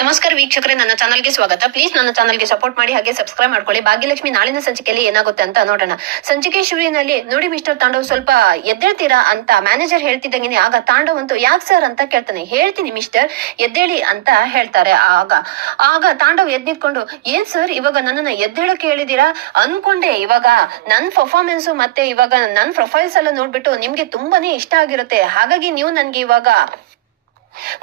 ನಮಸ್ಕಾರ ವೀಕ್ಷಕರೇ, ನನ್ನ ಚಾನಲ್ಗೆ ಸ್ವಾಗತ. ಪ್ಲೀಸ್ ನನ್ನ ಚಾನಲ್ಗೆ ಸಪೋರ್ಟ್ ಮಾಡಿ, ಹಾಗೆ ಸಬ್ಸ್ಕ್ರೈಬ್ ಮಾಡ್ಕೊಳ್ಳಿ. ಭಾಗ್ಯಲಕ್ಷ್ಮಿ ನಾಳಿನ ಸಂಚಿಕೆಯಲ್ಲಿ ಏನಾಗುತ್ತೆ ಅಂತ ನೋಡೋಣ. ಸಂಚಿಕೆ ಶುರುವಿನಲ್ಲಿ ನೋಡಿ ಮಿಸ್ಟರ್ ತಾಂಡವ್ ಸ್ವಲ್ಪ ಎದ್ದೇಳ್ತೀರಾ ಅಂತ ಮ್ಯಾನೇಜರ್ ಹೇಳ್ತಿದ್ದಂಗೆ ಆಗ ತಾಂಡವ್ ಅಂತೂ ಯಾಕೆ ಸರ್ ಅಂತ ಕೇಳ್ತಾನೆ. ಹೇಳ್ತೀನಿ ಮಿಸ್ಟರ್, ಎದ್ದೇಳಿ ಅಂತ ಹೇಳ್ತಾರೆ. ಆಗ ತಾಂಡವ್ ಎದ್ ನಿಂತ್ಕೊಂಡು ಏನ್ ಸರ್ ಇವಾಗ ನನ್ನನ್ನ ಎದ್ದೇಳಕ್ಕೆ ಹೇಳಿದೀರಾ ಅನ್ಕೊಂಡೆ. ಇವಾಗ ನನ್ ಪರ್ಫಾರ್ಮೆನ್ಸ್ ಮತ್ತೆ ಇವಾಗ ನನ್ ಪ್ರೊಫೈಲ್ಸ್ ಎಲ್ಲ ನೋಡ್ಬಿಟ್ಟು ನಿಮ್ಗೆ ತುಂಬಾನೇ ಇಷ್ಟ ಆಗಿರುತ್ತೆ. ಹಾಗಾಗಿ ನೀವು ನನ್ಗೆ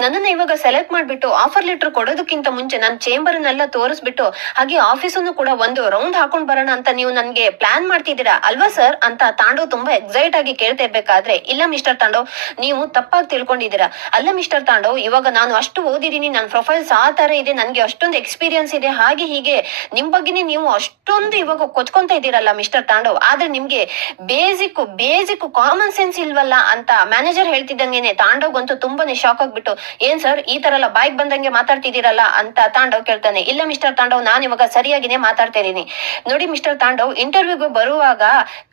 ನನ್ನನ್ನ ಇವಾಗ ಸೆಲೆಕ್ಟ್ ಮಾಡ್ಬಿಟ್ಟು ಆಫರ್ ಲೆಟರ್ ಕೊಡೋದಕ್ಕಿಂತ ಮುಂಚೆ ನನ್ನ ಚೇಂಬರ್ನೆಲ್ಲ ತೋರಿಸ್ಬಿಟ್ಟು ಹಾಗೆ ಆಫೀಸನ್ನು ಕೂಡ ಒಂದು ರೌಂಡ್ ಹಾಕೊಂಡ್ ಬರೋಣ ಅಂತ ನೀವು ನನ್ಗೆ ಪ್ಲಾನ್ ಮಾಡ್ತಿದ್ದೀರಾ ಅಲ್ವಾ ಸರ್ ಅಂತ ತಾಂಡವ್ ತುಂಬಾ ಎಕ್ಸೈಟ್ ಆಗಿ ಕೇಳ್ತಾ ಇರ್ಬೇಕಾದ್ರೆ, ಇಲ್ಲ ಮಿಸ್ಟರ್ ತಾಂಡವ್, ನೀವು ತಪ್ಪಾಗಿ ತಿಳ್ಕೊಂಡಿದ್ದೀರಾ. ಅಲ್ಲ ಮಿಸ್ಟರ್ ತಾಂಡವ್, ಇವಾಗ ನಾನು ಅಷ್ಟು ಓದಿದೀನಿ, ನನ್ನ ಪ್ರೊಫೈಲ್ಸ್ ಆ ತರ ಇದೆ, ನನ್ಗೆ ಅಷ್ಟೊಂದು ಎಕ್ಸ್ಪೀರಿಯನ್ಸ್ ಇದೆ, ಹಾಗೆ ಹೀಗೆ ನಿಮ್ ಬಗ್ಗೆನೇ ನೀವು ಅಷ್ಟೊಂದು ಇವಾಗ ಕೊಚ್ಕೊಂತ ಇದ್ದೀರಲ್ಲ ಮಿಸ್ಟರ್ ತಾಂಡವ್, ಆದ್ರೆ ನಿಮ್ಗೆ ಬೇಸಿಕ್ ಕಾಮನ್ ಸೆನ್ಸ್ ಇಲ್ವಲ್ಲ ಅಂತ ಮ್ಯಾನೇಜರ್ ಹೇಳ್ತಿದ್ದಂಗೆನೆ ತಾಂಡವ್ ಅಂತೂ ತುಂಬಾನೇ ಶಾಕ್ ಆಗ್ಬಿಟ್ಟು, ಏನ್ ಸರ್ ಈ ತರ ಎಲ್ಲ ಬಾಯ್ಗ್ ಬಂದಂಗೆ ಮಾತಾಡ್ತಿದ್ದೀರಲ್ಲ ಅಂತ ತಾಂಡವ್ ಕೇಳ್ತಾನೆ. ಇಲ್ಲ ಮಿಸ್ಟರ್ ತಾಂಡವ್, ನಾನ್ ಇವಾಗ ಸರಿಯಾಗಿನೇ ಮಾತಾಡ್ತಾ ಇದೀನಿ. ನೋಡಿ ಮಿಸ್ಟರ್ ತಾಂಡವ್, ಇಂಟರ್ವ್ಯೂಗೆ ಬರುವಾಗ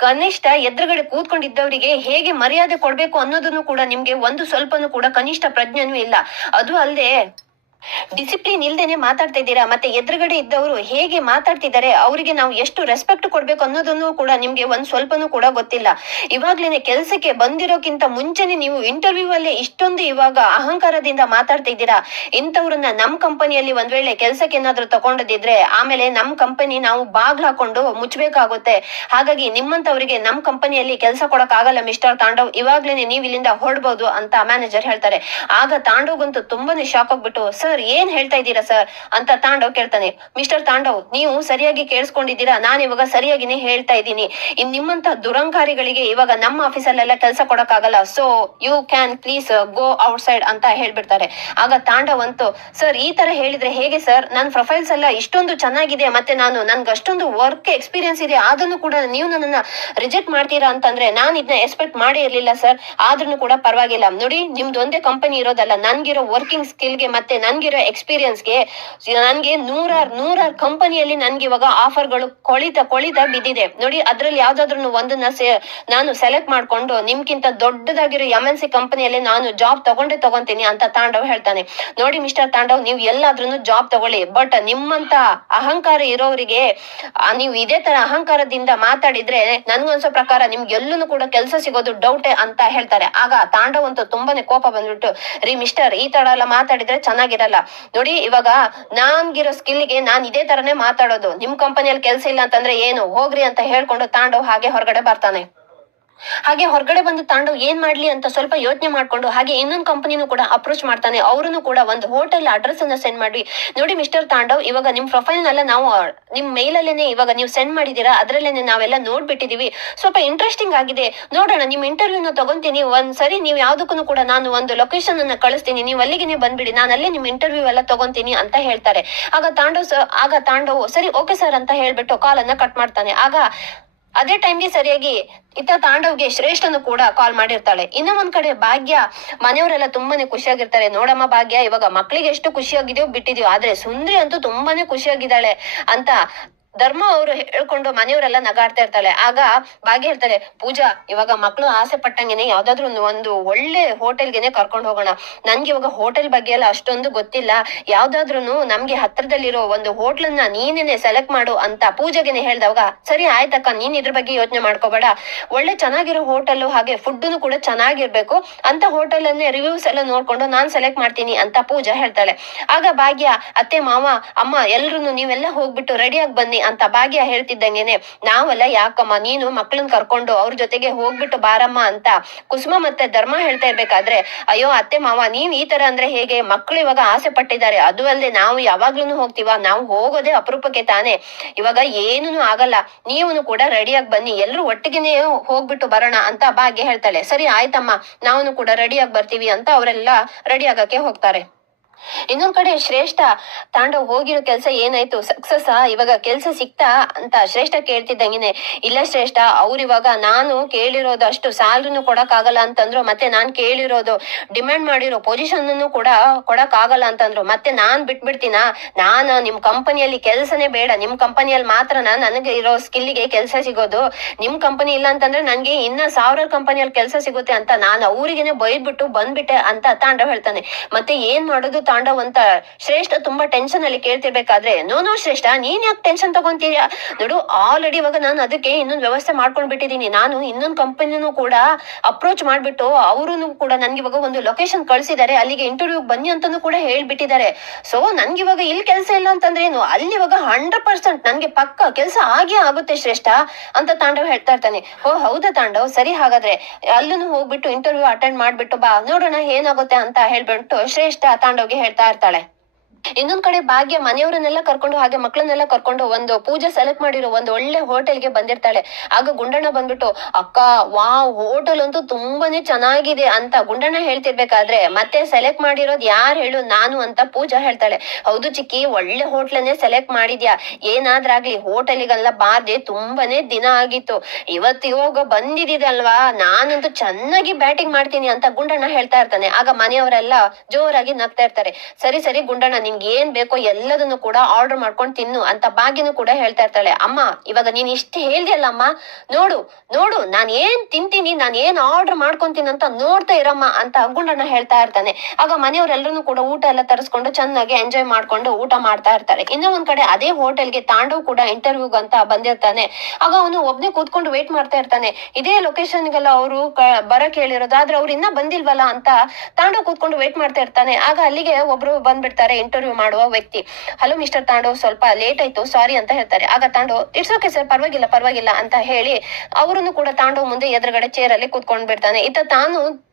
ಕನಿಷ್ಠ ಎದುರುಗಡೆ ಕೂತ್ಕೊಂಡಿದ್ದವರಿಗೆ ಹೇಗೆ ಮರ್ಯಾದೆ ಕೊಡ್ಬೇಕು ಅನ್ನೋದನ್ನು ಕೂಡ ನಿಮ್ಗೆ ಒಂದು ಸ್ವಲ್ಪನೂ ಕೂಡ ಕನಿಷ್ಠ ಪ್ರಜ್ಞೆನೂ ಇಲ್ಲ. ಅದು ಅಲ್ಲದೆ ಡಿಸಿಪ್ಲಿನ್ ಇಲ್ದೇನೆ ಮಾತಾಡ್ತಾ ಇದ್ದೀರಾ. ಮತ್ತೆ ಎದುರುಗಡೆ ಇದ್ದವರು ಹೇಗೆ ಮಾತಾಡ್ತಿದ್ದಾರೆ, ಅವರಿಗೆ ನಾವು ಎಷ್ಟು ರೆಸ್ಪೆಕ್ಟ್ ಕೊಡ್ಬೇಕು ಅನ್ನೋದನ್ನು ಕೂಡ ನಿಮ್ಗೆ ಒಂದ್ ಸ್ವಲ್ಪನೂ ಕೂಡ ಗೊತ್ತಿಲ್ಲ. ಇವಾಗ್ಲೇನೆ ಕೆಲ್ಸಕ್ಕೆ ಬಂದಿರೋಕ್ಕಿಂತ ಮುಂಚೆನೆ ನೀವು ಇಂಟರ್ವ್ಯೂ ಅಲ್ಲೇ ಇಷ್ಟೊಂದು ಇವಾಗ ಅಹಂಕಾರದಿಂದ ಮಾತಾಡ್ತಾ ಇದ್ದೀರಾ. ಇಂಥವ್ರನ್ನ ನಮ್ ಕಂಪನಿಯಲ್ಲಿ ಒಂದ್ ವೇಳೆ ಕೆಲ್ಸಕ್ಕೆ ಏನಾದ್ರು ತಗೊಂಡದಿದ್ರೆ ಆಮೇಲೆ ನಮ್ ಕಂಪನಿ ನಾವು ಬಾಗ್ಲು ಹಾಕೊಂಡು ಮುಚ್ಚಬೇಕಾಗುತ್ತೆ. ಹಾಗಾಗಿ ನಿಮ್ಮಂತವರಿಗೆ ನಮ್ ಕಂಪನಿಯಲ್ಲಿ ಕೆಲಸ ಕೊಡಕ್ ಆಗಲ್ಲ ಮಿಸ್ಟರ್ ತಾಂಡವ್, ಇವಾಗ್ಲೇನೆ ನೀವ್ ಇಲ್ಲಿಂದ ಹೊರಡ್ಬೋದು ಅಂತ ಮ್ಯಾನೇಜರ್ ಹೇಳ್ತಾರೆ. ಆಗ ತಾಂಡವ್ಗಂತೂ ತುಂಬಾನೇ ಶಾಕ್ ಆಗ್ಬಿಟ್ಟು, ಸರ್ ಏನ್ ಹೇಳ್ತಾ ಇದ್ದೀರಾ ಸರ್ ಅಂತ ತಾಂಡವ್ ಕೇಳ್ತಾನೆ. ಮಿಸ್ಟರ್ ತಾಂಡವ್, ನೀವು ಸರಿಯಾಗಿ ಕೇಳಿಸ್ಕೊಂಡಿದ್ದೀರಾ, ನಾನ್ ಇವಾಗ ಸರಿಯಾಗಿನೇ ಹೇಳ್ತಾ ಇದ್ದೀನಿ. ನಿಮ್ಮಂತ ದುರಂಕಾರಿಗಳಿಗೆ ಇವಾಗ ನಮ್ಮ ಆಫೀಸಲ್ಲೆಲ್ಲ ಕೆಲಸ ಕೊಡಕ್ಕಾಗಲ್ಲ, so you can please go outside ಅಂತ ಹೇಳ್ಬಿಡ್ತಾರೆ. ಆಗ ತಾಂಡವ್ ಅಂತೂ, ಸರ್ ಈ ತರ ಹೇಳಿದ್ರೆ ಹೇಗೆ ಸರ್, ನನ್ ಪ್ರೊಫೈಲ್ಸ್ ಎಲ್ಲ ಇಷ್ಟೊಂದು ಚೆನ್ನಾಗಿದೆ, ಮತ್ತೆ ನನ್ಗೆ ಅಷ್ಟೊಂದು ವರ್ಕ್ ಎಕ್ಸ್ಪೀರಿಯನ್ಸ್ ಇದೆ, ಅದನ್ನು ಕೂಡ ನೀವು ನನ್ನನ್ನ ರಿಜೆಕ್ಟ್ ಮಾಡ್ತೀರಾ ಅಂತಂದ್ರೆ ನಾನು ಇದನ್ನ ಎಕ್ಸ್ಪೆಕ್ಟ್ ಮಾಡೇ ಇರ್ಲಿಲ್ಲ ಸರ್. ಆದ್ರೂ ಕೂಡ ಪರವಾಗಿಲ್ಲ, ನೋಡಿ ನಿಮ್ದು ಒಂದೇ ಕಂಪನಿ ಇರೋದಲ್ಲ, ನನ್ಗಿರೋ ವರ್ಕಿಂಗ್ ಸ್ಕಿಲ್ಗೆ ಮತ್ತೆ ನನ್ಗಿರೋ ಎಕ್ಸ್ಪೀರಿಯನ್ಸ್ಗೆ ನನ್ಗೆ ನೂರಾರ್ ಕಂಪನಿಯಲ್ಲಿ ನನ್ಗೆ ಇವಾಗ ಆಫರ್ಗಳು ಕೊಳಿತಾ ಬಿದ್ದಿದೆ. ನೋಡಿ ಅದ್ರಲ್ಲಿ ಯಾವ್ದಾದ್ರು ಒಂದನ್ನ ನಾನು ಸೆಲೆಕ್ಟ್ ಮಾಡ್ಕೊಂಡು ನಿಮ್ಗಿಂತ ದೊಡ್ಡದಾಗಿರೋ MNC ಕಂಪನಿಯಲ್ಲಿ ನಾನು ಜಾಬ್ ತಗೊಂತೀನಿ ಅಂತ ತಾಂಡವ್ ಹೇಳ್ತಾನೆ. ನೋಡಿ ಮಿಸ್ಟರ್ ತಾಂಡವ್, ನೀವು ಎಲ್ಲಾದ್ರೂ ಜಾಬ್ ತಗೊಳ್ಳಿ, ಬಟ್ ನಿಮ್ಮಂತ ಅಹಂಕಾರ ಇರೋರಿಗೆ ನೀವು ಇದೇ ತರ ಅಹಂಕಾರದಿಂದ ಮಾತಾಡಿದ್ರೆ ನನ್ಗನ್ಸೋ ಪ್ರಕಾರ ನಿಮ್ಗೆ ಎಲ್ಲೂ ಕೂಡ ಕೆಲಸ ಸಿಗೋದು ಡೌಟೇ ಅಂತ ಹೇಳ್ತಾರೆ. ಆಗ ತಾಂಡವ್ ಅಂತೂ ತುಂಬಾನೇ ಕೋಪ ಬಂದ್ಬಿಟ್ಟು, ರೀ ಮಿಸ್ಟರ್, ಈ ತರ ಎಲ್ಲ ಮಾತಾಡಿದ್ರೆ ಚೆನ್ನಾಗಿರಲ್ಲ. ನೋಡಿ ಇವಾಗ ನನ್ಗಿರೋ ಸ್ಕಿಲ್ಗೆ ನಾನ್ ಇದೇ ತರನೇ ಮಾತಾಡೋದು, ನಿಮ್ ಕಂಪನಿಯಲ್ಲಿ ಕೆಲ್ಸ ಇಲ್ಲ ಅಂತಂದ್ರೆ ಏನು, ಹೋಗ್ರಿ ಅಂತ ಹೇಳ್ಕೊಂಡು ತಾಂಡವ್ ಹಾಗೆ ಹೊರಗಡೆ ಬರ್ತಾನೆ. ಹಾಗೆ ಹೊರಗಡೆ ಬಂದು ತಾಂಡವ್ ಏನ್ ಮಾಡ್ಲಿ ಅಂತ ಸ್ವಲ್ಪ ಯೋಚನೆ ಮಾಡ್ಕೊಂಡು ಹಾಗೆ ಇನ್ನೊಂದು ಕಂಪನಿನೂ ಕೂಡ ಅಪ್ರೋಚ್ ಮಾಡ್ತಾನೆ. ಅವ್ರನ್ನು ಕೂಡ ಒಂದು ಹೋಟೆಲ್ ಅಡ್ರೆಸ್ ಅನ್ನ ಸೆಂಡ್ ಮಾಡಿ, ನೋಡಿ ಮಿಸ್ಟರ್ ತಾಂಡವ್, ಇವಾಗ ನಿಮ್ ಪ್ರೊಫೈಲ್ ನೆಲ್ಲ ನಾವು ನಿಮ್ ಮೇಲ್ ಅಲ್ಲೇನೆ ಇವಾಗ ನೀವು ಸೆಂಡ್ ಮಾಡಿದೀರಾ, ಅದ್ರಲ್ಲೇನೆ ನಾವೆಲ್ಲ ನೋಡ್ಬಿಟ್ಟಿದೀವಿ, ಸ್ವಲ್ಪ ಇಂಟ್ರೆಸ್ಟಿಂಗ್ ಆಗಿದೆ, ನೋಡೋಣ ನಿಮ್ ಇಂಟರ್ವ್ಯೂನ ತಗೊಂತೀನಿ, ಒಂದ್ಸರಿ ನೀವು ಯಾವ್ದಕ್ಕೂ ಕೂಡ ನಾನು ಒಂದು ಲೊಕೇಶನ್ ಅನ್ನ ಕಳಿಸ್ತೀನಿ, ನೀವು ಅಲ್ಲಿಗೆ ಬಂದ್ಬಿಡಿ, ನಾನು ಅಲ್ಲೇ ನಿಮ್ ಇಂಟರ್ವ್ಯೂ ಎಲ್ಲ ತಗೊಂತೀನಿ ಅಂತ ಹೇಳ್ತಾರೆ. ಆಗ ತಾಂಡವ್ ಸರಿ ಓಕೆ ಸರ್ ಅಂತ ಹೇಳ್ಬಿಟ್ಟು ಕಾಲ್ ಅನ್ನ ಕಟ್ ಮಾಡ್ತಾನೆ. ಆಗ ಅದೇ ಟೈಮ್ಗೆ ಸರಿಯಾಗಿ ತಾಂಡವ್ಗೆ ಶ್ರೇಷ್ಠನು ಕೂಡ ಕಾಲ್ ಮಾಡಿರ್ತಾಳೆ. ಇನ್ನ ಒಂದ್ ಕಡೆ ಭಾಗ್ಯ ಮನೆಯವರೆಲ್ಲ ತುಂಬಾನೇ ಖುಷಿಯಾಗಿರ್ತಾರೆ. ನೋಡಮ್ಮ ಭಾಗ್ಯ, ಇವಾಗ ಮಕ್ಳಿಗೆ ಎಷ್ಟು ಖುಷಿಯಾಗಿದೆಯೋ ಬಿಟ್ಟಿದ್ಯೋ, ಆದ್ರೆ ಸುಂದ್ರಿ ಅಂತೂ ತುಂಬಾನೇ ಖುಷಿಯಾಗಿದ್ದಾಳೆ ಅಂತ ಧರ್ಮ ಅವರು ಹೇಳ್ಕೊಂಡು ಮನೆಯವರೆಲ್ಲ ನಗಾಡ್ತಾ ಇರ್ತಾಳೆ. ಆಗ ಭಾಗ್ಯ ಹೇಳ್ತಾರೆ, ಪೂಜಾ, ಇವಾಗ ಮಕ್ಳು ಆಸೆ ಪಟ್ಟಂಗೆನೆ ಯಾವ್ದಾದ್ರು ಒಂದು ಒಳ್ಳೆ ಹೋಟೆಲ್ಗೆನೆ ಕರ್ಕೊಂಡು ಹೋಗೋಣ. ನನ್ಗೆ ಇವಾಗ ಹೋಟೆಲ್ ಬಗ್ಗೆ ಎಲ್ಲ ಅಷ್ಟೊಂದು ಗೊತ್ತಿಲ್ಲ, ಯಾವ್ದಾದ್ರು ನಮ್ಗೆ ಹತ್ರದಲ್ಲಿರೋ ಒಂದು ಹೋಟ್ಲನ್ನ ನೀನೇನೆ ಸೆಲೆಕ್ಟ್ ಮಾಡು ಅಂತ ಪೂಜೆಗೆನೆ ಹೇಳ್ದವಾಗ, ಸರಿ ಆಯ್ತಕ್ಕ, ನೀನ್ ಇದ್ರ ಬಗ್ಗೆ ಯೋಚನೆ ಮಾಡ್ಕೋಬೇಡ, ಒಳ್ಳೆ ಚೆನ್ನಾಗಿರೋ ಹೋಟೆಲ್ ಹಾಗೆ ಫುಡ್ನು ಕೂಡ ಚೆನ್ನಾಗಿರ್ಬೇಕು ಅಂತ ಹೋಟೆಲ್ ಅನ್ನೇ ರಿವ್ಯೂಸ್ ಎಲ್ಲ ನೋಡ್ಕೊಂಡು ನಾನ್ ಸೆಲೆಕ್ಟ್ ಮಾಡ್ತೀನಿ ಅಂತ ಪೂಜಾ ಹೇಳ್ತಾಳೆ. ಆಗ ಭಾಗ್ಯ, ಅತ್ತೆ ಮಾವ ಅಮ್ಮ ಎಲ್ರು ನೀವೆಲ್ಲ ಹೋಗ್ಬಿಟ್ಟು ರೆಡಿಯಾಗಿ ಬನ್ನಿ ಅಂತ ಭಾಗ್ಯ ಹೇಳ್ತಿದ್ದಂಗೆನೆ, ನಾವೆಲ್ಲ ಯಾಕಮ್ಮ, ನೀನು ಮಕ್ಳನ್ ಕರ್ಕೊಂಡು ಅವ್ರ ಜೊತೆಗೆ ಹೋಗ್ಬಿಟ್ಟು ಬಾರಮ್ಮ ಅಂತ ಕುಸುಮ ಮತ್ತೆ ಧರ್ಮ ಹೇಳ್ತಾ ಇರ್ಬೇಕಾದ್ರೆ, ಅಯ್ಯೋ ಅತ್ತೆ ಮಾವ, ನೀವ್ ಈ ತರ ಅಂದ್ರೆ ಹೇಗೆ, ಮಕ್ಳು ಇವಾಗ ಆಸೆ ಪಟ್ಟಿದ್ದಾರೆ, ಅದು ಅಲ್ಲದೆ ನಾವು ಯಾವಾಗ್ಲೂ ಹೋಗ್ತೀವ, ನಾವು ಹೋಗೋದೇ ಅಪರೂಪಕ್ಕೆ ತಾನೆ, ಇವಾಗ ಏನೂ ಆಗಲ್ಲ, ನೀವು ಕೂಡ ರೆಡಿಯಾಗಿ ಬನ್ನಿ, ಎಲ್ರು ಒಟ್ಟಿಗೆನೆ ಹೋಗ್ಬಿಟ್ಟು ಬರೋಣ ಅಂತ ಭಾಗ್ಯ ಹೇಳ್ತಾಳೆ. ಸರಿ ಆಯ್ತಮ್ಮ, ನಾವು ಕೂಡ ರೆಡಿಯಾಗಿ ಬರ್ತೀವಿ ಅಂತ ಅವರೆಲ್ಲ ರೆಡಿ ಆಗಕ್ಕೆ ಹೋಗ್ತಾರೆ. ಇನ್ನೊಂದ್ ಕಡೆ ಶ್ರೇಷ್ಠ, ತಾಂಡವ್ ಹೋಗಿರೋ ಕೆಲ್ಸ ಏನಾಯ್ತು, ಸಕ್ಸಸ್ ಇವಾಗ ಕೆಲ್ಸ ಸಿಕ್ತಾ ಅಂತ ಶ್ರೇಷ್ಠ ಕೇಳ್ತಿದ್ದಂಗೆನೆ, ಇಲ್ಲ ಶ್ರೇಷ್ಠ, ಇವಾಗ ನಾನು ಕೇಳಿರೋದು ಅಷ್ಟು ಸ್ಯಾಲ್ರಿನೂ ಕೊಡಕ್ ಆಗಲ್ಲ ಅಂತಂದ್ರು, ಮತ್ತೆ ನಾನ್ ಕೇಳಿರೋದು ಡಿಮ್ಯಾಂಡ್ ಮಾಡಿರೋ ಪೊಸಿಷನ್ ಅನ್ನು ಕೂಡ ಕೊಡಕ್ ಆಗಲ್ಲ ಅಂತಂದ್ರು, ಮತ್ತೆ ನಾನ್ ಬಿಟ್ಬಿಡ್ತೀನ, ನಾನು ನಿಮ್ ಕಂಪನಿಯಲ್ಲಿ ಕೆಲ್ಸನೇ ಬೇಡ, ನಿಮ್ ಕಂಪನಿಯಲ್ಲಿ ಮಾತ್ರ ನನಗೆ ಇರೋ ಸ್ಕಿಲ್ಗೆ ಕೆಲ್ಸ ಸಿಗೋದು, ನಿಮ್ ಕಂಪನಿ ಇಲ್ಲ ಅಂತಂದ್ರೆ ನನ್ಗೆ ಇನ್ನ 1000 ಕಂಪನಿಯಲ್ಲಿ ಕೆಲ್ಸ ಸಿಗುತ್ತೆ ಅಂತ ನಾನು ಅವ್ರಿಗೆನೆ ಬೈದ್ಬಿಟ್ಟು ಬಂದ್ಬಿಟ್ಟೆ ಅಂತ ತಾಂಡವ್ ಹೇಳ್ತಾನೆ. ಮತ್ತೆ ಏನ್ ಮಾಡೋದು ತಾಂಡವ್ ಅಂತ ಶ್ರೇಷ್ಠ ತುಂಬಾ ಟೆನ್ಷನ್ ಅಲ್ಲಿ ಕೇಳ್ತಿರ್ಬೇಕಾದ್ರೆ ನೋ ಶ್ರೇಷ್ಠ, ನೀನ್ ಯಾಕೆ ಟೆನ್ಷನ್ ತಗೊಂತೀಯ? ನೋಡು, ಆಲ್ರೆಡಿ ಇವಾಗ ನಾನು ಅದಕ್ಕೆ ಇನ್ನೊಂದು ವ್ಯವಸ್ಥೆ ಮಾಡ್ಕೊಂಡ್ ಬಿಟ್ಟಿದೀನಿ. ನಾನು ಇನ್ನೊಂದು ಕಂಪನಿನೂ ಕೂಡ ಅಪ್ರೋಚ್ ಮಾಡ್ಬಿಟ್ಟು ಅವರು ಕೂಡ ನನ್ಗೆ ಇವಾಗ ಒಂದು ಲೊಕೇಶನ್ ಕಳ್ಸಿದ್ದಾರೆ, ಅಲ್ಲಿಗೆ ಇಂಟರ್ವ್ಯೂ ಬನ್ನಿ ಅಂತಾನು ಕೂಡ ಹೇಳ್ಬಿಟ್ಟಿದ್ದಾರೆ. ಸೊ ನನ್ಗೆ ಇವಾಗ ಇಲ್ಲಿ ಕೆಲಸ ಇಲ್ಲ ಅಂತಂದ್ರೆ ಏನು, ಅಲ್ಲಿ ಇವಾಗ 100% ನನ್ಗೆ ಪಕ್ಕ ಕೆಲಸ ಆಗೇ ಆಗುತ್ತೆ ಶ್ರೇಷ್ಠ ಅಂತ ತಾಂಡವ್ ಹೇಳ್ತಾ ಇರ್ತಾನೆ. ಓ ಹೌದಾ ತಾಂಡವ್, ಸರಿ ಹಾಗಾದ್ರೆ ಅಲ್ಲೂ ಹೋಗ್ಬಿಟ್ಟು ಇಂಟರ್ವ್ಯೂ ಅಟೆಂಡ್ ಮಾಡ್ಬಿಟ್ಟು ಬಾ, ನೋಡೋಣ ಏನಾಗುತ್ತೆ ಅಂತ ಹೇಳ್ಬಿಟ್ಟು ಶ್ರೇಷ್ಠ ತಾಂಡವ್ಗೆ ಹೇಳ್ತಾ ಇರ್ತಾಳೆ. ಇನ್ನೊಂದ್ ಕಡೆ ಭಾಗ್ಯ ಮನೆಯವರನ್ನೆಲ್ಲ ಕರ್ಕೊಂಡು ಹಾಗೆ ಮಕ್ಕಳನ್ನೆಲ್ಲ ಕರ್ಕೊಂಡು ಒಂದು ಪೂಜೆ ಸೆಲೆಕ್ಟ್ ಮಾಡಿರೋ ಒಂದು ಒಳ್ಳೆ ಹೋಟೆಲ್ಗೆ ಬಂದಿರ್ತಾಳೆ. ಆಗ ಗುಂಡಣ್ಣ ಬಂದ್ಬಿಟ್ಟು, ಅಕ್ಕ ವಾವ್, ಹೋಟೆಲ್ ಅಂತೂ ತುಂಬಾನೇ ಚೆನ್ನಾಗಿದೆ ಅಂತ ಗುಂಡಣ್ಣ ಹೇಳ್ತಿರ್ಬೇಕಾದ್ರೆ ಮತ್ತೆ ಸೆಲೆಕ್ಟ್ ಮಾಡಿರೋದ್ ಯಾರು ಹೇಳು, ನಾನು ಅಂತ ಪೂಜಾ ಹೇಳ್ತಾಳೆ. ಹೌದು ಚಿಕ್ಕಿ, ಒಳ್ಳೆ ಹೋಟ್ಲನ್ನೇ ಸೆಲೆಕ್ಟ್ ಮಾಡಿದ್ಯಾ, ಏನಾದ್ರಾಗ್ಲಿ ಹೋಟೆಲಿಗೆಲ್ಲ ಬಾರ್ದೆ ತುಂಬಾನೇ ದಿನ ಆಗಿತ್ತು, ಇವಾಗ ಬಂದಿದಲ್ವಾ, ನಾನಂತೂ ಚೆನ್ನಾಗಿ ಬ್ಯಾಟಿಂಗ್ ಮಾಡ್ತೀನಿ ಅಂತ ಗುಂಡಣ್ಣ ಹೇಳ್ತಾ ಇರ್ತಾನೆ. ಆಗ ಮನೆಯವರೆಲ್ಲ ಜೋರಾಗಿ ನಗ್ತಾ ಇರ್ತಾರೆ. ಸರಿ ಗುಂಡಣ್ಣ, ನಿನ್ಗೆ ಏನ್ ಬೇಕೋ ಎಲ್ಲದನ್ನು ಕೂಡ ಆರ್ಡರ್ ಮಾಡ್ಕೊಂಡು ತಿನ್ನು ಅಂತ ಭಾಗ್ಯನು ಕೂಡ ಹೇಳ್ತಾ ಇರ್ತಾಳೆ. ಅಮ್ಮ ಇವಾಗ ನೀನ್ ಇಷ್ಟ ಹೇಳ್ದಿಯಲ್ಲ ಅಮ್ಮ, ನೋಡು ನಾನ್ ಏನ್ ತಿಂತೀನಿ, ನಾನ್ ಏನ್ ಆರ್ಡರ್ ಮಾಡ್ಕೊಂತೀನಿ ಅಂತ ನೋಡ್ತಾ ಇರಮ್ಮ ಅಂತ ಗುಂಡಣ್ಣ ಹೇಳ್ತಾ ಇರ್ತಾನೆ. ಆಗ ಮನೆಯವರೆಲ್ಲರೂ ಕೂಡ ಊಟ ಎಲ್ಲ ತರಿಸ್ಕೊಂಡು ಚೆನ್ನಾಗಿ ಎಂಜಾಯ್ ಮಾಡ್ಕೊಂಡು ಊಟ ಮಾಡ್ತಾ ಇರ್ತಾರೆ. ಇನ್ನೂ ಒಂದ್ ಕಡೆ ಅದೇ ಹೋಟೆಲ್ಗೆ ತಾಂಡವ್ ಕೂಡ ಇಂಟರ್ವ್ಯೂಗ್ ಅಂತ ಬಂದಿರ್ತಾನೆ. ಆಗ ಅವನು ಒಬ್ನೇ ಕೂತ್ಕೊಂಡು ವೇಟ್ ಮಾಡ್ತಾ ಇರ್ತಾನೆ. ಇದೇ ಲೊಕೇಶನ್ಗೆಲ್ಲ ಅವರು ಬರಕ್ ಹೇಳಿರೋದು, ಆದ್ರೆ ಅವ್ರು ಇನ್ನ ಬಂದಿಲ್ವಲ್ಲ ಅಂತ ತಾಂಡವ್ ಕೂತ್ಕೊಂಡು ವೇಟ್ ಮಾಡ್ತಾ ಇರ್ತಾನೆ. ಆಗ ಅಲ್ಲಿಗೆ ಒಬ್ರು ಬಂದ್ಬಿಡ್ತಾರೆ ಇಂಟರ್ವ್ಯೂ ಮಾಡುವ ವ್ಯಕ್ತಿ. ಹಲೋ ಮಿಸ್ಟರ್ ತಾಂಡವ್, ಸ್ವಲ್ಪ ಲೇಟ್ ಆಯ್ತು, ಸಾರಿ ಅಂತ ಹೇಳ್ತಾರೆ. ಆಗ ತಾಂಡವ್ ಇಟ್ಸ್ ಓಕೆ ಸರ್, ಪರವಾಗಿಲ್ಲ ಅಂತ ಹೇಳಿ ಅವರನ್ನು ಕೂಡ ತಾಂಡವ್ ಮುಂದೆ ಎದುರುಗಡೆ ಚೇರ್ ಅಲ್ಲಿ ಕೂತ್ಕೊಂಡ್ ಬಿಡ್ತಾನೆ.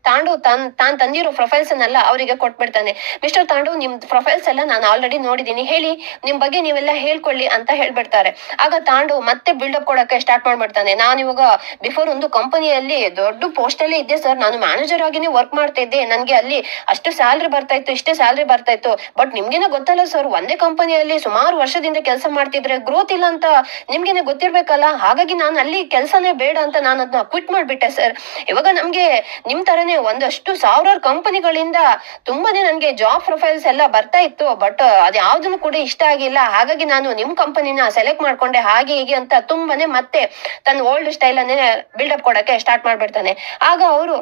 ತಾಂಡವ್ ತಾನ್ ತಂದಿರೋ ಪ್ರೊಫೈಲ್ಸ್ ಅನ್ನೆಲ್ಲ ಅವರಿಗೆ ಕೊಟ್ಬಿಡ್ತಾನೆ. ಮಿಸ್ಟರ್ ತಾಂಡವ್, ನಿಮ್ ಪ್ರೊಫೈಲ್ಸ್ ಎಲ್ಲ ನಾನು ಆಲ್ರೆಡಿ ನೋಡಿದೀನಿ, ಹೇಳಿ ನಿಮ್ ಬಗ್ಗೆ ನೀವೆಲ್ಲ ಹೇಳ್ಕೊಳ್ಳಿ ಅಂತ ಹೇಳ್ಬಿಡ್ತಾರೆ. ಆಗ ತಾಂಡವ್ ಮತ್ತೆ ಬಿಲ್ಡಪ್ ಕೊಡಕ್ಕೆ ಸ್ಟಾರ್ಟ್ ಮಾಡ್ಬಿಡ್ತಾನೆ. ನಾನು ಇವಾಗ ಬಿಫೋರ್ ಒಂದು ಕಂಪನಿಯಲ್ಲಿ ದೊಡ್ಡ ಪೋಸ್ಟ್ ಅಲ್ಲೇ ಇದ್ದೆ ಸರ್, ನಾನು ಮ್ಯಾನೇಜರ್ ಆಗಿನೇ ವರ್ಕ್ ಮಾಡ್ತಾ ಇದ್ದೆ, ನನ್ಗೆ ಅಲ್ಲಿ ಅಷ್ಟು ಸ್ಯಾಲ್ರಿ ಬರ್ತಾ ಇತ್ತು, ಇಷ್ಟೇ ಸ್ಯಾಲ್ರಿ ಬರ್ತಾ ಇತ್ತು. ಬಟ್ ನಿಮ್ಗೇನೆ ಗೊತ್ತಲ್ಲ ಸರ್, ಒಂದೇ ಕಂಪನಿಯಲ್ಲಿ ಸುಮಾರು ವರ್ಷದಿಂದ ಕೆಲಸ ಮಾಡ್ತಿದ್ರೆ ಗ್ರೋತ್ ಇಲ್ಲ ಅಂತ ನಿಮ್ಗೇನೆ ಗೊತ್ತಿರ್ಬೇಕಲ್ಲ, ಹಾಗಾಗಿ ನಾನು ಅಲ್ಲಿ ಕೆಲಸನೇ ಬೇಡ ಅಂತ ನಾನು ಅದನ್ನ ಕ್ವಿಟ್ ಮಾಡ್ಬಿಟ್ಟೆ ಸರ್. ಇವಾಗ ನಮ್ಗೆ ನಿಮ್ ತರನೇ ಒಂದಷ್ಟು ಸಾವಿರಾರು ಕಂಪನಿಗಳಿಂದ ತುಂಬಾನೇ ನನ್ಗೆ ಜಾಬ್ ಪ್ರೊಫೈಲ್ಸ್ ಎಲ್ಲ ಬರ್ತಾ ಇತ್ತು, ಬಟ್ ಅದ್ ಯಾವ್ದನ್ನು ಕೂಡ ಇಷ್ಟ ಆಗಿಲ್ಲ, ಹಾಗಾಗಿ ನಾನು ನಿಮ್ ಕಂಪನಿನ ಸೆಲೆಕ್ಟ್ ಮಾಡ್ಕೊಂಡೆ, ಹಾಗೆ ಹೀಗೆ ಅಂತ ತುಂಬಾನೇ ಮತ್ತೆ ತನ್ನ ಓಲ್ಡ್ ಸ್ಟೈಲ್ ಅನ್ನೇ ಬಿಲ್ಡಪ್ ಕೊಡಕ್ಕೆ ಸ್ಟಾರ್ಟ್ ಮಾಡ್ಬಿಡ್ತಾನೆ. ಆಗ ಅವರು,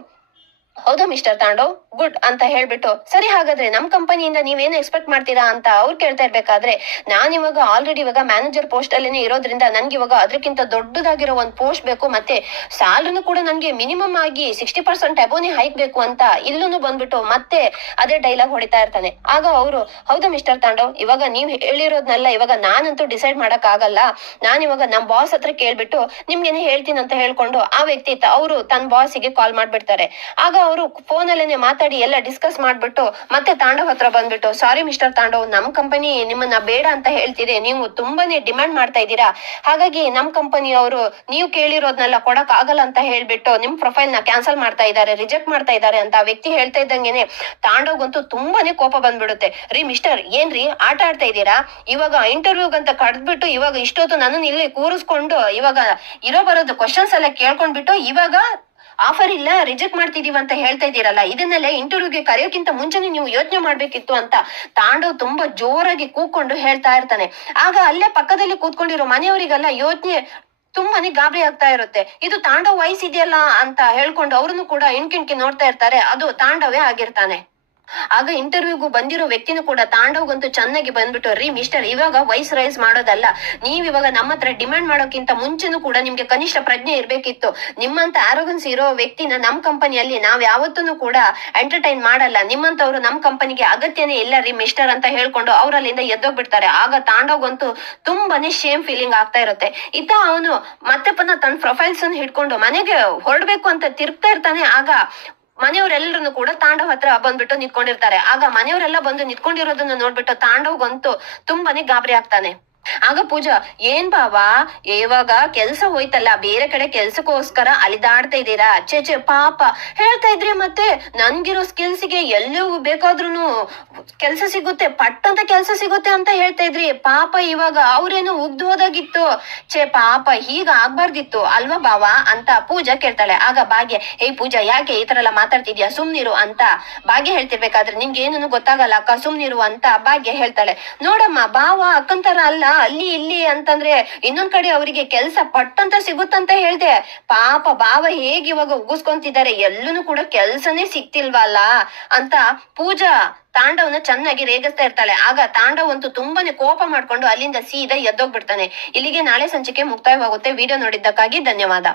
ಹೌದಾ ಮಿಸ್ಟರ್ ತಾಂಡವ್, ಗುಡ್ ಅಂತ ಹೇಳ್ಬಿಟ್ಟು, ಸರಿ ಹಾಗಾದ್ರೆ ನಮ್ ಕಂಪನಿಯಿಂದ ನೀವೇನ್ ಎಕ್ಸ್ಪೆಕ್ಟ್ ಮಾಡ್ತೀರಾ ಅಂತ ಅವ್ರು ಕೇಳ್ತಾ ಇರ್ಬೇಕಾದ್ರೆ, ನಾನ್ ಇವಾಗ ಆಲ್ರೆಡಿ ಇವಾಗ ಮ್ಯಾನೇಜರ್ ಪೋಸ್ಟ್ ಅಲ್ಲೇನೆ ಇರೋದ್ರಿಂದ ನನ್ಗೆ ಇವಾಗ ಅದಕ್ಕಿಂತ ದೊಡ್ಡದಾಗಿರೋ ಒಂದ್ ಪೋಸ್ಟ್ ಬೇಕು, ಮತ್ತೆ ಸ್ಯಾಲರಿನೂ ಕೂಡ ನನ್ಗೆ ಮಿನಿಮಮ್ ಆಗಿ 60% ಅಬೋನೇ ಹೈಕ್ ಬೇಕು ಅಂತ ಇಲ್ಲೂ ಬಂದ್ಬಿಟ್ಟು ಮತ್ತೆ ಅದೇ ಡೈಲಾಗ್ ಹೊಡಿತಾ ಇರ್ತಾನೆ. ಆಗ ಅವರು, ಹೌದಾ ಮಿಸ್ಟರ್ ತಾಂಡವ್, ಇವಾಗ ನೀವ್ ಹೇಳಿರೋದ್ನೆಲ್ಲ ಇವಾಗ ನಾನಂತೂ ಡಿಸೈಡ್ ಮಾಡಕ್ ಆಗಲ್ಲ, ನಾನ್ ಇವಾಗ ನಮ್ ಬಾಸ್ ಹತ್ರ ಕೇಳ್ಬಿಟ್ಟು ನಿಮ್ಗೇನೆ ಹೇಳ್ತೀನಿ ಅಂತ ಹೇಳ್ಕೊಂಡು ಆ ವ್ಯಕ್ತಿ ಅವರು ತನ್ನ ಬಾಸಿಗೆ ಕಾಲ್ ಮಾಡ್ಬಿಡ್ತಾರೆ. ಆಗ ಅವರು ಫೋನ್ ಅಲ್ಲೇನೆ ಮಾತಾಡಿ ಎಲ್ಲ ಡಿಸ್ಕಸ್ ಮಾಡ್ಬಿಟ್ಟು ಮತ್ತೆ ತಾಂಡವ್ ಹತ್ರ ಬಂದ್ಬಿಟ್ಟು, ಸಾರಿ ಮಿಸ್ಟರ್ ತಾಂಡವ್, ನಮ್ ಕಂಪನಿ ನಿಮ್ಮನ್ನ ಬೇಡ ಅಂತ ಹೇಳ್ತಿದೆ, ನೀವು ತುಂಬಾನೇ ಡಿಮ್ಯಾಂಡ್ ಮಾಡ್ತಾ ಇದ್ದೀರಾ, ಹಾಗಾಗಿ ನಮ್ ಕಂಪನಿಯವರು ನೀವು ಕೇಳಿರೋದ್ನೆಲ್ಲ ಕೊಡಕ್ ಆಗಲ್ಲ ಅಂತ ಹೇಳ್ಬಿಟ್ಟು ನಿಮ್ ಪ್ರೊಫೈಲ್ ನ ಕ್ಯಾನ್ಸಲ್ ಮಾಡ್ತಾ ಇದ್ದಾರೆ, ರಿಜೆಕ್ಟ್ ಮಾಡ್ತಾ ಇದ್ದಾರೆ ಅಂತ ವ್ಯಕ್ತಿ ಹೇಳ್ತಾ ಇದ್ದಂಗೆನೆ ತಾಂಡವ್ಗಂತೂ ತುಂಬಾನೇ ಕೋಪ ಬಂದ್ಬಿಡುತ್ತೆ. ರೀ ಮಿಸ್ಟರ್, ಏನ್ರಿ ಆಟ ಆಡ್ತಾ ಇದ್ದೀರಾ, ಇವಾಗ ಇಂಟರ್ವ್ಯೂಗಂತ ಕಡ್ದ್ಬಿಟ್ಟು ಇವಾಗ ಇಷ್ಟೊತ್ತು ನನ್ನನ್ನು ಇಲ್ಲಿ ಕೂರಿಸ್ಕೊಂಡು ಇವಾಗ ಇರೋ ಬರೋದು ಕ್ವಶನ್ಸ್ ಎಲ್ಲ ಕೇಳ್ಕೊಂಡ್ಬಿಟ್ಟು ಇವಾಗ ಆಫರ್ ಇಲ್ಲ ರಿಜೆಕ್ಟ್ ಮಾಡ್ತಿದೀವಿ ಅಂತ ಹೇಳ್ತಾ ಇದ್ದೀರಲ್ಲ, ಇದನ್ನೆಲ್ಲ ಇಂಟರ್ವ್ಯೂಗೆ ಕರೆಯೋಕ್ಕಿಂತ ಮುಂಚೆನೆ ನೀವು ಯೋಚನೆ ಮಾಡ್ಬೇಕಿತ್ತು ಅಂತ ತಾಂಡವ್ ತುಂಬಾ ಜೋರಾಗಿ ಕೂಕೊಂಡು ಹೇಳ್ತಾ ಇರ್ತಾನೆ. ಆಗ ಅಲ್ಲೇ ಪಕ್ಕದಲ್ಲಿ ಕೂತ್ಕೊಂಡಿರೋ ಮನೆಯವರಿಗೆಲ್ಲ ಯೋಚನೆ ತುಂಬಾನೇ ಗಾಬರಿ ಆಗ್ತಾ ಇರುತ್ತೆ. ಇದು ತಾಂಡವ್ ವಯಸ್ಸಿದೆಯಲ್ಲ ಅಂತ ಹೇಳ್ಕೊಂಡು ಅವ್ರನ್ನು ಕೂಡ ಇಣ್ಕಿಣ್ಕಿ ನೋಡ್ತಾ ಇರ್ತಾರೆ. ಅದು ತಾಂಡವೇ ಆಗಿರ್ತಾನೆ. ಆಗ ಇಂಟರ್ವ್ಯೂಗೂ ಬಂದಿರೋ ವ್ಯಕ್ತಿನೂ ಕೂಡ ತಾಂಡವ್ಗಂತೂ ಚೆನ್ನಾಗಿ ಬಂದ್ಬಿಟ್ಟು, ರೀ ಮಿಸ್ಟರ್, ಇವಾಗ ವಾಯ್ಸ್ ರೈಸ್ ಮಾಡೋದಲ್ಲ, ನೀವ್ ಇವಾಗ ನಮ್ಮ ಹತ್ರ ಡಿಮ್ಯಾಂಡ್ ಮಾಡೋಕ್ಕಿಂತ ಮುಂಚೆನೂ ಕೂಡ ನಿಮ್ಗೆ ಕನಿಷ್ಠ ಪ್ರಜ್ಞೆ ಇರ್ಬೇಕಿತ್ತು. ನಿಮ್ಮಂತ ಆರೋಗನ್ಸ್ ಇರೋ ವ್ಯಕ್ತಿನ ನಮ್ ಕಂಪನಿಯಲ್ಲಿ ನಾವ್ ಯಾವತ್ತೂ ಕೂಡ ಎಂಟರ್ಟೈನ್ ಮಾಡಲ್ಲ, ನಿಮ್ಮಂತವ್ರು ನಮ್ ಕಂಪನಿಗೆ ಅಗತ್ಯನೇ ಇಲ್ಲ ರೀ ಮಿಸ್ಟರ್ ಅಂತ ಹೇಳ್ಕೊಂಡು ಅವರಲ್ಲಿಂದ ಎದ್ದೋಗ್ಬಿಡ್ತಾರೆ. ಆಗ ತಾಂಡವ್ಗಂತೂ ತುಂಬಾನೇ ಶೇಮ್ ಫೀಲಿಂಗ್ ಆಗ್ತಾ ಇರುತ್ತೆ. ಅವನು ಮತ್ತೆ ಪುನಃ ತನ್ನ ಪ್ರೊಫೈಲ್ಸ್ ಅನ್ನು ಹಿಡ್ಕೊಂಡು ಮನೆಗೆ ಹೊರಡ್ಬೇಕು ಅಂತ ತಿರುಗ್ತಾ ಇರ್ತಾನೆ. ಆಗ ಮನೆಯವರೆಲ್ಲರನ್ನು ಕೂಡ ತಾಂಡವ್ ಹತ್ರ ಬಂದ್ಬಿಟ್ಟು ನಿಂತ್ಕೊಂಡಿರ್ತಾರೆ. ಆಗ ಮನೆಯವರೆಲ್ಲ ಬಂದು ನಿಂತ್ಕೊಂಡಿರೋದನ್ನ ನೋಡ್ಬಿಟ್ಟು ತಾಂಡವ್ಗಂತೂ ತುಂಬಾನೇ ಗಾಬರಿ ಆಗ್ತಾನೆ. ಆಗ ಪೂಜಾ, ಏನ್ ಬಾವಾ ಇವಾಗ ಕೆಲ್ಸ ಹೋಯ್ತಲ್ಲ, ಬೇರೆ ಕಡೆ ಕೆಲ್ಸಕ್ಕೋಸ್ಕರ ಅಲಿದಾಡ್ತಾ ಇದ್ದೀರಾ, ಚೇಚೆ ಪಾಪ ಹೇಳ್ತಾ ಇದ್ರಿ, ಮತ್ತೆ ನನ್ಗಿರೋ ಸ್ಕಿಲ್ಸ್ಗೆ ಎಲ್ಲೂ ಬೇಕಾದ್ರೂ ಕೆಲ್ಸ ಸಿಗುತ್ತೆ, ಪಟ್ಟಂತ ಕೆಲ್ಸ ಸಿಗುತ್ತೆ ಅಂತ ಹೇಳ್ತಾ ಇದ್ರಿ, ಪಾಪ ಇವಾಗ ಅವ್ರೇನು ಉಗ್ದು ಹೋದಾಗಿತ್ತು, ಛೇ ಪಾಪ ಹೀಗ ಆಗ್ಬಾರ್ದಿತ್ತು ಅಲ್ವಾ ಬಾವಾ ಅಂತ ಪೂಜಾ ಕೇಳ್ತಾಳೆ. ಆಗ ಭಾಗ್ಯ, ಏಯ್ ಪೂಜಾ, ಯಾಕೆ ಈ ತರ ಎಲ್ಲ ಮಾತಾಡ್ತಿದ್ಯಾ, ಸುಮ್ನಿರು ಅಂತ ಭಾಗ್ಯ ಹೇಳ್ತಿರ್ಬೇಕಾದ್ರೆ, ನಿಂಗೆ ಏನನ್ನು ಗೊತ್ತಾಗಲ್ಲ ಅಕ್ಕ, ಸುಮ್ನಿರು ಅಂತ ಭಾಗ್ಯ ಹೇಳ್ತಾಳೆ. ನೋಡಮ್ಮ, ಬಾವ ಅಕ್ಕಂತರ ಅಲ್ಲ, ಅಲ್ಲಿ ಇಲ್ಲಿ ಅಂತಂದ್ರೆ ಇನ್ನೊಂದ್ ಕಡೆ ಅವರಿಗೆ ಕೆಲ್ಸ ಪಟ್ಟಂತ ಸಿಗುತ್ತಂತ ಹೇಳ್ದೆ. ಪಾಪ ಭಾವ ಹೇಗೆ ಇವಾಗ ಉಗಿಸ್ಕೊಂತಿದ್ದಾರೆ, ಎಲ್ಲೂನು ಕೂಡ ಕೆಲ್ಸನೇ ಸಿಕ್ತಿಲ್ವಲ್ಲ ಅಂತ ಪೂಜಾ ತಾಂಡವ್ನ ಚೆನ್ನಾಗಿ ರೇಗಿಸ್ತಾ ಇರ್ತಾಳೆ. ಆಗ ತಾಂಡವ್ ಅಂತೂ ತುಂಬಾನೇ ಕೋಪ ಮಾಡ್ಕೊಂಡು ಅಲ್ಲಿಂದ ಸೀದಾ ಎದ್ದೋಗ್ಬಿಡ್ತಾನೆ. ಇಲ್ಲಿಗೆ ನಾಳೆ ಸಂಚಿಕೆ ಮುಕ್ತಾಯವಾಗುತ್ತೆ. ವಿಡಿಯೋ ನೋಡಿದ್ದಕ್ಕಾಗಿ ಧನ್ಯವಾದ.